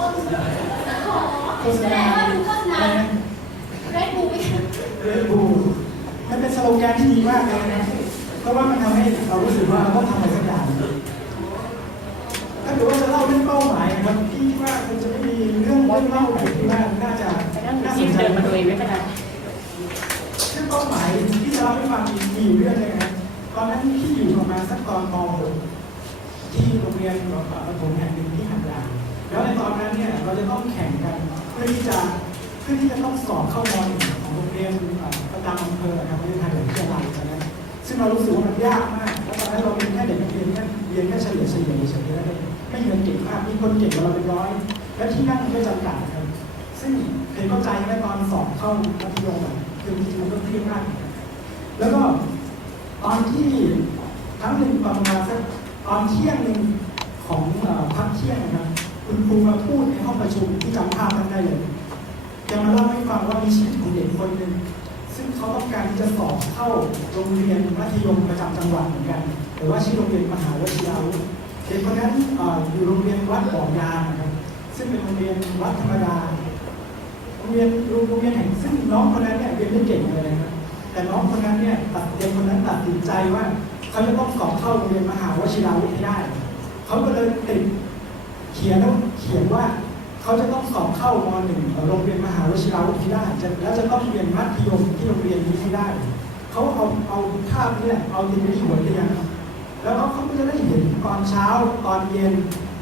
โฆษณาแล้วดูโฆษณาเรดบูเรดบูมันเป็นสโลแกนที่ดีมากเลยนะเพราะว่ามันทำให้เรารู้สึกว่าเราต้องทำอะไรสักอย่างถ้าเกิดว่าจะเล่าเรื่องเป้าหมายนะครับพี่คิดว่าคงจะไม่มีเรื่องเรื่องเล่าไหนที่ว่าน่าจะไปนั่งน่าสนใจเดินมาดูเองไม่เป็นไรเรื่องเป้าหมายที่จะเล่าให้ฟังมีอยู่เรื่องเลยนะตอนนั้นพี่อยู่ประมาณสักตอนม .6 ที่โรงเรียนประถมแห่งหนึ่ง แล้วในตอนนั้นเนี่ยเราจะต้องแข่งกันเพื่อที่จะเพื่อที่จะต้องสอบเข้ามหนึ่งของโรงเรียนประจำอำเภอนะครับวิทยาลัยวิทยาลัยตอนนั้นซึ่งเรารู้สึกว่ามันยากมากแล้วตอนนั้นเราเป็นแค่เด็กนักเรียนแค่เรียนแค่เฉลี่ยเฉลี่ยเฉลี่ยไม่เรียนเก่งมากมีคนเก่งกว่าเราเป็นร้อย และที่นั่งก็จำกัดครับซึ่งเคยเข้าใจไหมตอนสอบเข้ามัธยมคือจริงๆมันก็เครียดมากแล้วก็ตอนที่ครั้งหนึ่งประมาณสักตอนเที่ยงหนึ่งของพักเที่ยงนะครับ คุณครูมาพูดในห้องประชุมที่จำภาพนั้นได้เลยแกมาเล่าให้ฟังว่ามีชีวิตของเด็กคนหนึ่งซึ่งเขาต้องการที่จะสอบเข้าโรงเรียนมัธยมประจำจังหวัดเหมือนกันหรือว่าชื่อโรงเรียนมหาวชิราวุธเด็กคนนั้นอออยู่โรงเรียนวัดบ่อยางนะครับซึ่งเป็นโรงเรียนวัดธรรมดาโรงเรียนโรงเรียนแห่งซึ่งน้องคนนั้นเนี่ยเรียนไม่เก่งเลยนะครับแต่น้องคนนั้นเนี่ยตัดเด็กคนนั้นตัดสินใจว่า เขาจะต้องสอบเข้าโรงเรียนมหาวชิราวุธให้ได้ เขาก็เลยติด เขียนแล้วเขียนว่าเขาจะต้องสอบเข้ามหนึ่งโรงเรียนมหาวชิราวุธให้ได้แล้วจะต้องเรียนมัธยมที่โรงเรียนนี้ให้ได้ เขาเอาเอาภาพนี้แหละเอาติดไว้ที่หัวเตียงแล้วเขาเขาก็จะได้เห็นตอนเช้าตอนเย็น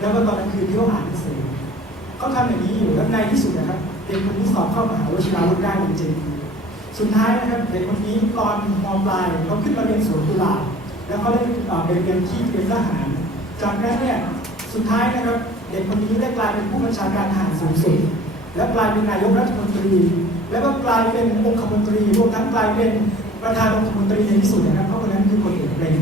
แล้วก็ตอนกลางคืนที่เขาอ่านหนังสือเขาทำอย่างนี้อยู่แล้วในที่สุดนะครับเด็กคนนี้สอบเข้ามหาวชิราวุธได้จริงๆสุดท้ายนะครับเด็กคนนี้ตอนมปลายเขาขึ้นมาเรียนสวนกุหลาบแล้วเขาได้ไปเรียนที่เป็นทหาร จากนั้นเนี่ยสุดท้ายนะครับ เด็กคนนี้ได้กลายเป็นผู้บัญชาการทหารสูงสุด และกลายเป็นนายกรัฐมนตรี และก็กลายเป็นองคมนตรีรวมทั้งกลายเป็นประธานองคมนตรีในที่สุดนะครับเพราะคนนั้นคือคนเอกเปรม